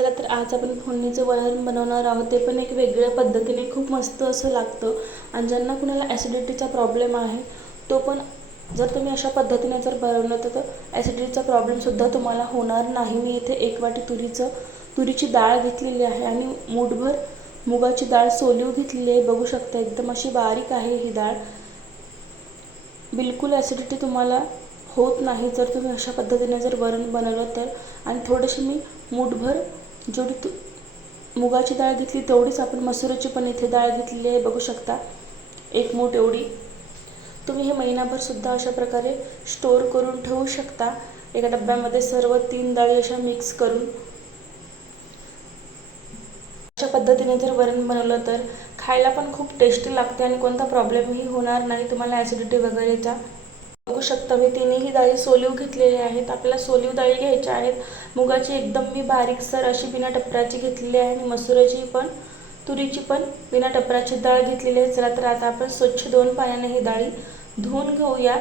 चला तर आज आपण फोडणीचं वरण बनवणार आहोत, ते पण एक वेगळ्या पद्धतीने खूप मस्त असं लागतं. आणि ज्यांना कुणाला ॲसिडिटीचा प्रॉब्लेम आहे तो पण जर तुम्ही अशा पद्धतीने जर बनवलं तर ॲसिडिटीचा प्रॉब्लेमसुद्धा तुम्हाला होणार नाही. मी इथे 1 वाटी तुरीची डाळ घेतलेली आहे आणि मूठभर मुगाची डाळ सोलून घेतलेली आहे. बघू शकता एकदम अशी बारीक आहे ही डाळ. बिलकुल ॲसिडिटी तुम्हाला होत नाही जर तुम्ही अशा पद्धतीने जर वरण बनवलं तर. आणि थोडीशी मी मूठभर जेवढी मुगाची डाळ घेतली तेवढीच आपण मसुराची पण इथे डाळ घेतलेली आहे. बघू शकता 1 मूठ एवढी. तुम्ही हे महिनाभरसुद्धा अशा प्रकारे स्टोअर करून ठेवू शकता एका डब्यामध्ये. सर्व 3 डाळी अशा मिक्स करून अशा पद्धतीने जर वरण बनवलं तर खायला पण खूप टेस्टी लागते आणि कोणता प्रॉब्लेमही होणार नाही तुम्हाला ॲसिडिटी वगैरेचा. बघू शकता मी तिन्ही डाळी सोलीव घेतलेल्या आहेत. आपल्याला सोलीव डाळी घ्यायच्या आहेत. मुगाची एकदम मी बारीकसर अशी बिना टपराची घेतलेली आहे आणि मसुराची पण तुरीची पण बिना टपराची डाळ घेतलेली आहे. चला तर आता आपण स्वच्छ 2 पाण्याने ही डाळी धुवून घेऊया.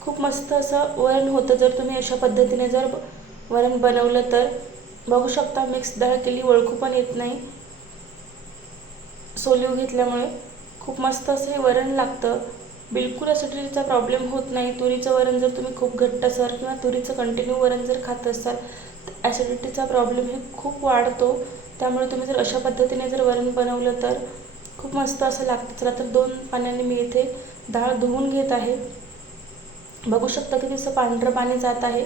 खूप मस्त असं वरण होतं जर तुम्ही अशा पद्धतीने जर वरण बनवलं तर. बघू शकता मिक्स डाळ केली, ओळखू पण येत नाही सोलीव घेतल्यामुळे. खूप मस्त असं हे वरण लागतं. बिलकुल ॲसिडिटीचा प्रॉब्लेम होत नाही. तुरीचं वरण जर तुम्ही खूप घट्ट असाल किंवा तुरीचं कंटिन्यू वरण जर खात असाल तर ॲसिडिटीचा प्रॉब्लेम हे खूप वाढतो. त्यामुळे तुम्ही जर अशा पद्धतीने जर वरण बनवलं तर खूप मस्त असं लागतं. चला तर 2 पाण्याने मी इथे डाळ धुवून घेत आहे. बघू शकता की तिचं पांढरं पाणी जात आहे.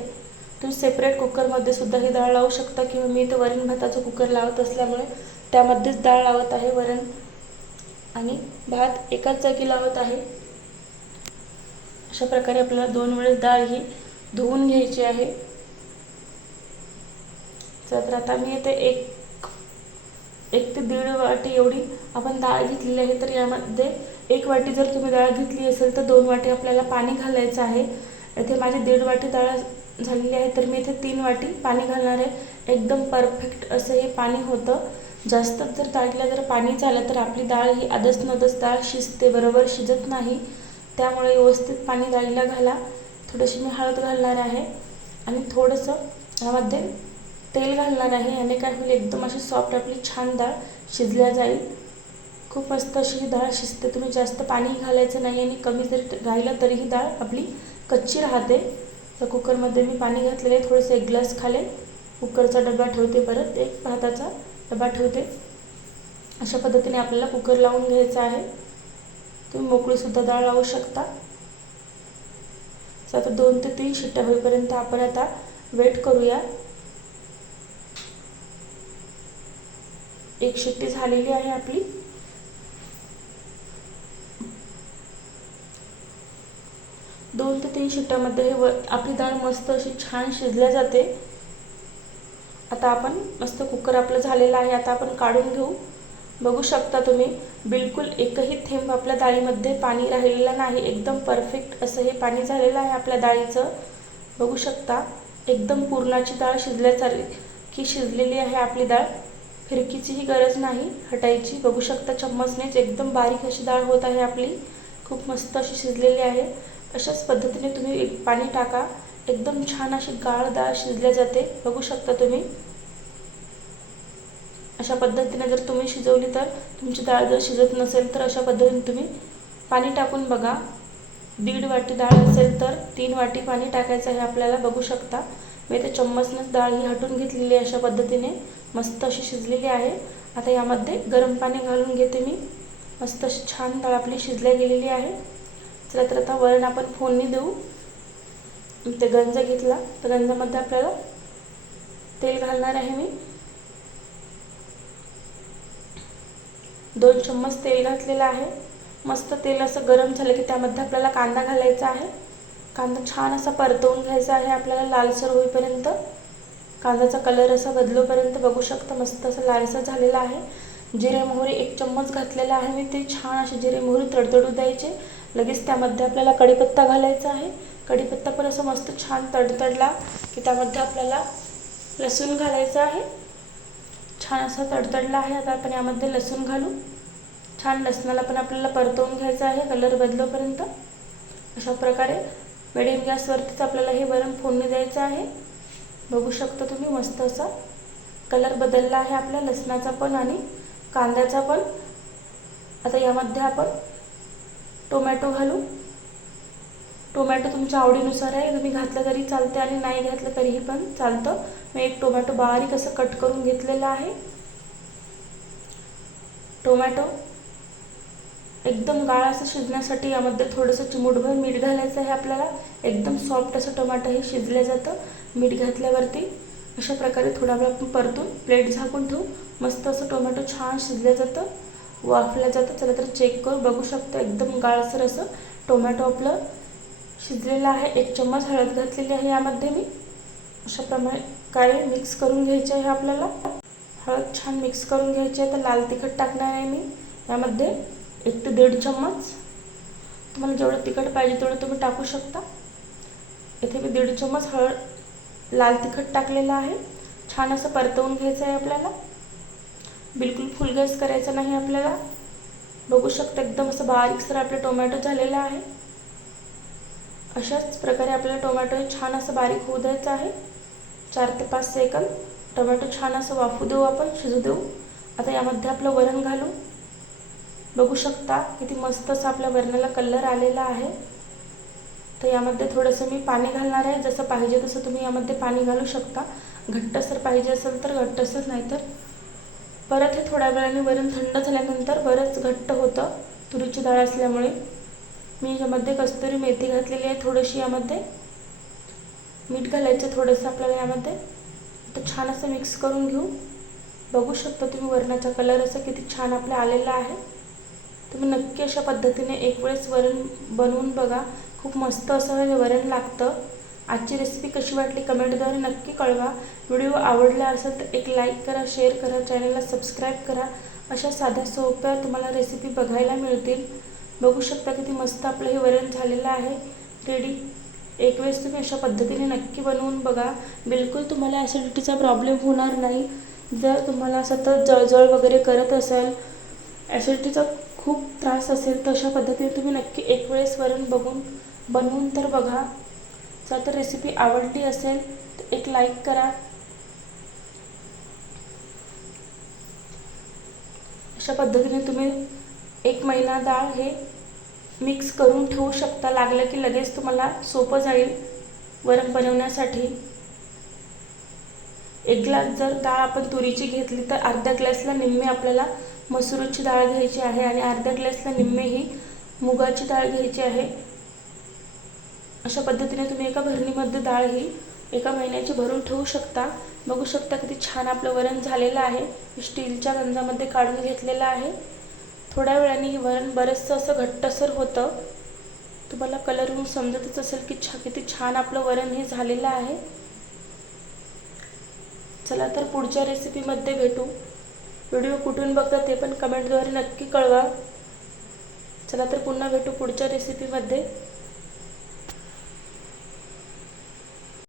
तुम्ही सेपरेट कुकरमध्ये सुद्धा ही डाळ लावू शकता किंवा मी इथे वरण भाताचं कुकर लावत असल्यामुळे त्यामध्येच डाळ लावत आहे. वरण आणि भात एकाच जागी लावत आहे. अशा प्रकारे आपल्याला 2 वेळेस डाळ ही धुवून घ्यायची आहे. तर आता मी इथे 1 ते 1.5 वाटी एवढी आपण डाळ घेतलेली आहे. तर यामध्ये 1 वाटी जर तुम्ही डाळ घेतली असेल तर 2 वाटी आपल्याला पाणी घालायचं आहे. इथे माझी 1.5 वाटी डाळ झालेली आहे तर मी इथे 3 वाटी पाणी घालणार आहे. एकदम परफेक्ट असं हे पाणी होतं. जास्त जर डाळीला जर पाणी झालं तर आपली डाळ ही आदच नदच डाळ शिजते, बरोबर शिजत नाही. त्यामुळे व्यवस्थित पाणी डाळीला घाला. थोडीशी मी हळद घालणार आहे आणि थोडंसं यामध्ये तेल घालणार आहे. याने काय होईल एकदम अशी सॉफ्ट आपली छान डाळ शिजल्या जाईल. खूप मस्त अशी ही डाळ शिजते. तुम्ही जास्त पाणी घालायचं नाही आणि कमी जर राहिलं तरी ही डाळ आपली कच्ची राहते. तर कुकरमध्ये मी पाणी घातलेलं आहे. थोडंसं 1 ग्लास खाले कुकरचा डबा ठेवते, परत 1 भाताचा डबा ठेवते. अशा पद्धतीने आपल्याला कुकर लावून घ्यायचा आहे. तुम्ही मोकळीसुद्धा डाळ लावू शकता. आता 2 ते 3 शिट्ट्या होईपर्यंत आपण आता वेट करूया. 1 शिट्टी झालेली आहे आपली. दोन ते 3 शिट्ट्यामध्ये आपली डाळ मस्त अशी छान शिजल्या जाते. आता आपण मस्त कुकर आपलं झालेलं आहे. आता आपण काढून घेऊ. बघू शकता तुम्ही बिलकुल एकही थेंब आपल्या डाळीमध्ये पाणी राहिलेलं नाही. एकदम परफेक्ट असं हे पाणी झालेलं आहे आपल्या डाळीचं. बघू शकता एकदम पुरणाची डाळ शिजल्यासारखी शिजलेली आहे आपली डाळ. फिरकीचीही गरज नाही हटायची. बघू शकता चम्मचनेच एकदम बारीक अशी डाळ होत आहे आपली. खूप मस्त अशी शिजलेली आहे. अशाच पद्धतीने तुम्ही पाणी टाका. एकदम छान अशी गाळ डाळ शिजल्या जाते. बघू शकता तुम्ही. अशा पद्धतीने जर तुम्ही शिजवली तर तुमची डाळ जर शिजत नसेल तर अशा पद्धतीने तुम्ही पाणी टाकून बघा. 1.5 वाटी डाळ असेल तर 3 वाटी पाणी टाकायचं आहे आपल्याला. बघू शकता मी ते चम्मचनेच डाळ ही हटून घेतलेली आहे. अशा पद्धतीने मस्त अशी शिजलेली आहे. आता यामध्ये गरम पाणी घालून घेते मी. मस्त अशी छान डाळ आपली शिजल्या गेलेली आहे. चला तर आता वरण आपण फोडणी देऊ. ते गंज घेतला तर गंजामध्ये आपल्याला तेल घालणार आहे मी. 2 चम्मच तेल घातलेलं आहे. मस्त तेल असं गरम झालं की त्यामध्ये आपल्याला कांदा घालायचा आहे. कांदा छान असा परतवून घ्यायचा आहे आपल्याला लालसर होईपर्यंत. कांद्याचा कलर असा बदलूपर्यंत. बघू शकता मस्त असं लालसर झालेला आहे. जिरे मोहरी 1 चम्मच घातलेला आहे मी. ते छान असे जिरे मोहरी तडतडू द्यायचे. लगेच त्यामध्ये आपल्याला कढीपत्ता घालायचा आहे. कढीपत्ता पण असं मस्त छान तडतडला की त्यामध्ये आपल्याला लसूण घालायचं आहे. छान असा तडतडला आहे. आता आपण यामध्ये लसूण घालू. छान लसणाला पण आपल्याला परतवून घ्यायचं आहे कलर बदलेपर्यंत. अशा प्रकारे मिडियम गॅसवरतीच आपल्याला हे वरण फोडणी द्यायचं आहे. बघू शकता तुम्ही मस्त असा कलर बदलला आहे आपल्या लसणाचा पण आणि कांद्याचा पण. आता यामध्ये आपण टोमॅटो घालू. टोमॅटो तुमच्या आवडीनुसार आहे, तुम्ही घातलं तरी चालते आणि नाही घातलं तरीही पण चालतं. मी एक टोमॅटो बारीक असं कट करून घेतलेला आहे. टोमॅटो एकदम गाळ असं शिजण्यासाठी यामध्ये थोडंसं चिमूटभर मीठ घालायचं आहे आपल्याला. एकदम सॉफ्ट असं टोमॅटो हे शिजलं जातं मीठ घातल्यावरती. अशा प्रकारे थोडा वेळ आपण परतून प्लेट झाकून ठेवू. मस्त असं टोमॅटो छान शिजलं जातं, वाफलं जातं. चला तर चेक करू, बघू शकतो एकदम गाळसर असं टोमॅटो आपलं शिजलेलं आहे. 1 चम्मच हळद घातलेली आहे यामध्ये मी. अशा प्रकारे मिक्स करून घ्यायचे आहे आपल्याला. हळद छान मिक्स करून घ्यायची आहे. तर लाल तिखट टाकणार आहे मी यामध्ये 1 ते 1.5 चम्मच. तुम्हाला जेवढं तिखट पाहिजे तेवढं तुम्ही टाकू शकता. इथे मी 1.5 चम्मच लाल तिखट टाकलेलं आहे. छान असं परतवून घ्यायचं आहे आपल्याला. बिलकुल फुल गॅस करायचा नाही आपल्याला. बघू शकता एकदम असं बारीकसर आपलं टोमॅटो झालेला आहे. अशाच प्रकारे आपल्याला टोमॅटो छान असं बारीक होऊ द्यायचं आहे. 4 ते 5 सेकंद टोमॅटो छान असं वाफू देऊ, आपण शिजू देऊ. आता यामध्ये आपलं वरण घालू. बघू शकता किती मस्त असं आपल्या वरणाला कलर आलेला आहे. तर यामध्ये थोडंसं मी पाणी घालणार आहे. जसं पाहिजे तसं तुम्ही यामध्ये पाणी घालू शकता. घट्टसर पाहिजे असेल तर घट्टसर, नाही तर परत हे थोड्या वेळाने वरण थंड झाल्यानंतर बरंच घट्ट होतं तुरीची डाळ असल्यामुळे. मी यामध्ये कस्तुरी मेथी घातलेली आहे थोडीशी. यामध्ये मीठ घालायचं थोडंसं आपल्याला यामध्ये. तर छान असं मिक्स करून घेऊ. बघू शकता तुम्ही वरणाचा कलर असं किती छान आपला आलेला आहे. तुम्ही नक्की अशा पद्धतीने एक वेळेस वरण बनवून बघा. खूप मस्त असं हे वरण लागतं. आजची रेसिपी कशी वाटली कमेंटद्वारे नक्की कळवा. व्हिडिओ आवडला असेल तर एक लाईक करा, शेअर करा, चॅनलला सबस्क्राईब करा. अशा साध्या सोप्या तुम्हाला रेसिपी बघायला मिळतील. बघू शकता किती मस्त आपलं हे वरण झालेलं आहे रेडी. एक वेळेस तुम्ही अशा पद्धतीने नक्की बनवून बघा. बिलकुल तुम्हाला ॲसिडिटीचा प्रॉब्लेम होणार नाही. जर तुम्हाला सतत जळजळ वगैरे करत असेल, ॲसिडिटीचा खूप त्रास असेल, तर अशा पद्धतीने तुम्ही नक्की एक वेळेस वरण बनवून तर बघा. जर तर रेसिपी आवडली असेल तर एक लाईक करा. अशा पद्धतीने तुम्ही 1 महिना डाळ हे मिक्स करून ठेवू शकता. लागलं की लगेच तुम्हाला सोपं जाईल वरण बनवण्यासाठी. 1 ग्लास जर डाळ आपण तुरीची घेतली तर अर्ध्या ग्लासला निम्मे आपल्याला मसूरची डाळ घ्यायची आहे आणि अर्ध्या ग्लासला निम्मे ही मुगाची डाळ घ्यायची आहे. अशा पद्धतीने तुम्ही एका भरणीमध्ये डाळ ही 1 महिन्याची भरून ठेवू शकता. बघू शकता किती छान आपलं वरण झालेलं आहे. स्टीलच्या गंजामध्ये काढून घेतलेलं आहे. थोड्या वेळाने हे वरण बरंचसं असं घट्टसर होतं. तुम्हाला कलरवरून समजतच असेल की किती छान आपलं वरण हे झालेलं आहे. चला तर पुढच्या रेसिपीमध्ये भेटू. व्हिडिओ कुठून बघता ते पण कमेंटद्वारे नक्की कळवा. चला तर पुन्हा भेटू पुढच्या रेसिपीमध्ये.